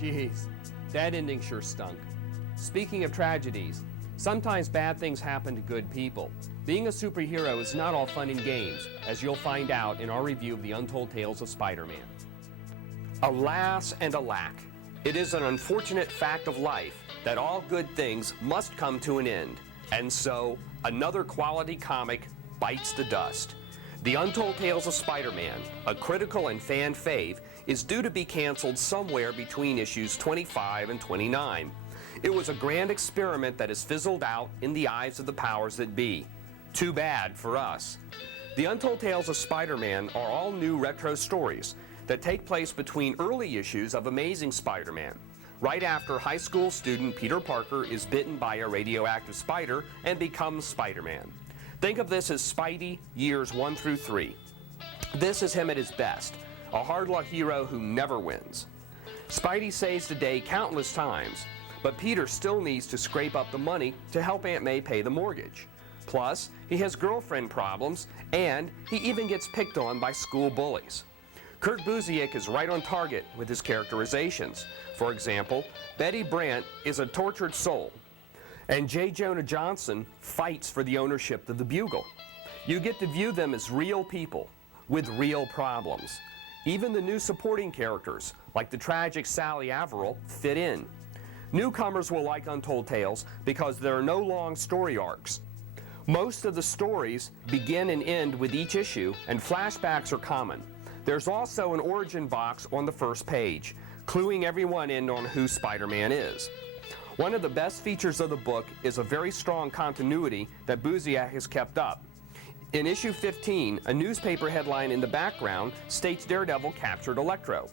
Jeez, that ending sure stunk. Speaking of tragedies, sometimes bad things happen to good people. Being a superhero is not all fun and games, as you'll find out in our review of the Untold Tales of Spider-Man. Alas and alack, it is an unfortunate fact of life that all good things must come to an end, and so another quality comic bites the dust. The Untold Tales of Spider-Man, a critical and fan fave, is due to be canceled somewhere between issues 25 and 29. It was a grand experiment that has fizzled out in the eyes of the powers that be. Too bad for us. The Untold Tales of Spider-Man are all new retro stories that take place between early issues of Amazing Spider-Man, right after high school student Peter Parker is bitten by a radioactive spider and becomes Spider-Man. Think of this as Spidey years 1 through 3. This is him at his best, a hard-luck hero who never wins. Spidey saves the day countless times, but Peter still needs to scrape up the money to help Aunt May pay the mortgage. Plus, he has girlfriend problems, and he even gets picked on by school bullies. Kurt Busiek is right on target with his characterizations. For example, Betty Brant is a tortured soul, and J. Jonah Jameson fights for the ownership of the Bugle. You get to view them as real people with real problems. Even the new supporting characters, like the tragic Sally Averill, fit in. Newcomers will like Untold Tales because there are no long story arcs. Most of the stories begin and end with each issue, and flashbacks are common. There's also an origin box on the first page, cluing everyone in on who Spider-Man is. One of the best features of the book is a very strong continuity that Busiek has kept up. In issue 15, a newspaper headline in the background states Daredevil captured Electro.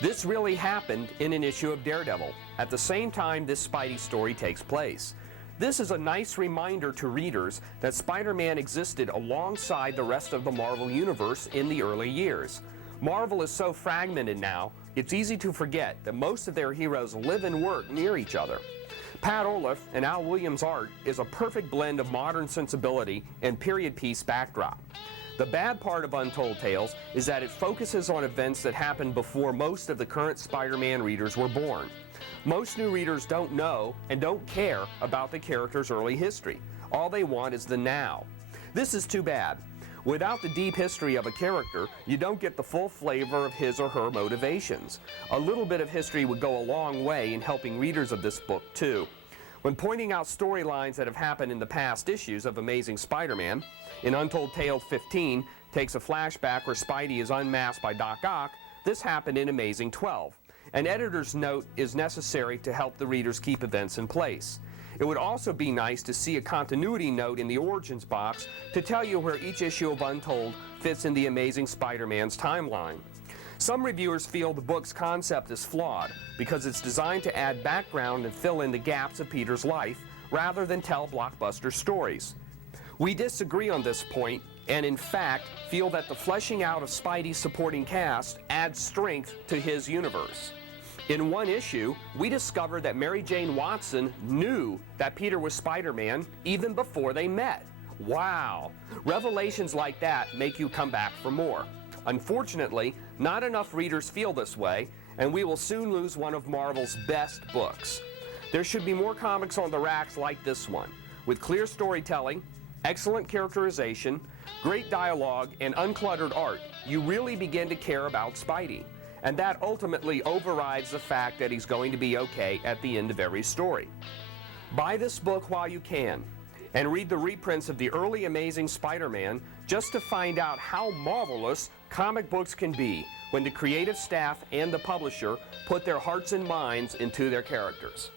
This really happened in an issue of Daredevil, at the same time this Spidey story takes place. This is a nice reminder to readers that Spider-Man existed alongside the rest of the Marvel Universe in the early years. Marvel is so fragmented now, it's easy to forget that most of their heroes live and work near each other. Pat Olliffe and Al Williams' art is a perfect blend of modern sensibility and period piece backdrop. The bad part of Untold Tales is that it focuses on events that happened before most of the current Spider-Man readers were born. Most new readers don't know and don't care about the character's early history. All they want is the now. This is too bad. Without the deep history of a character, you don't get the full flavor of his or her motivations. A little bit of history would go a long way in helping readers of this book, too. When pointing out storylines that have happened in the past issues of Amazing Spider-Man, in Untold Tales 15 takes a flashback where Spidey is unmasked by Doc Ock. This happened in Amazing 12. An editor's note is necessary to help the readers keep events in place. It would also be nice to see a continuity note in the Origins box to tell you where each issue of Untold fits in the Amazing Spider-Man's timeline. Some reviewers feel the book's concept is flawed because it's designed to add background and fill in the gaps of Peter's life rather than tell blockbuster stories. We disagree on this point and in fact feel that the fleshing out of Spidey's supporting cast adds strength to his universe. In one issue, we discovered that Mary Jane Watson knew that Peter was Spider-Man even before they met. Wow! Revelations like that make you come back for more. Unfortunately, not enough readers feel this way, and we will soon lose one of Marvel's best books. There should be more comics on the racks like this one, with clear storytelling, excellent characterization, great dialogue, and uncluttered art. You really begin to care about Spidey. And that ultimately overrides the fact that he's going to be okay at the end of every story. Buy this book while you can, and read the reprints of the early Amazing Spider-Man just to find out how marvelous comic books can be when the creative staff and the publisher put their hearts and minds into their characters.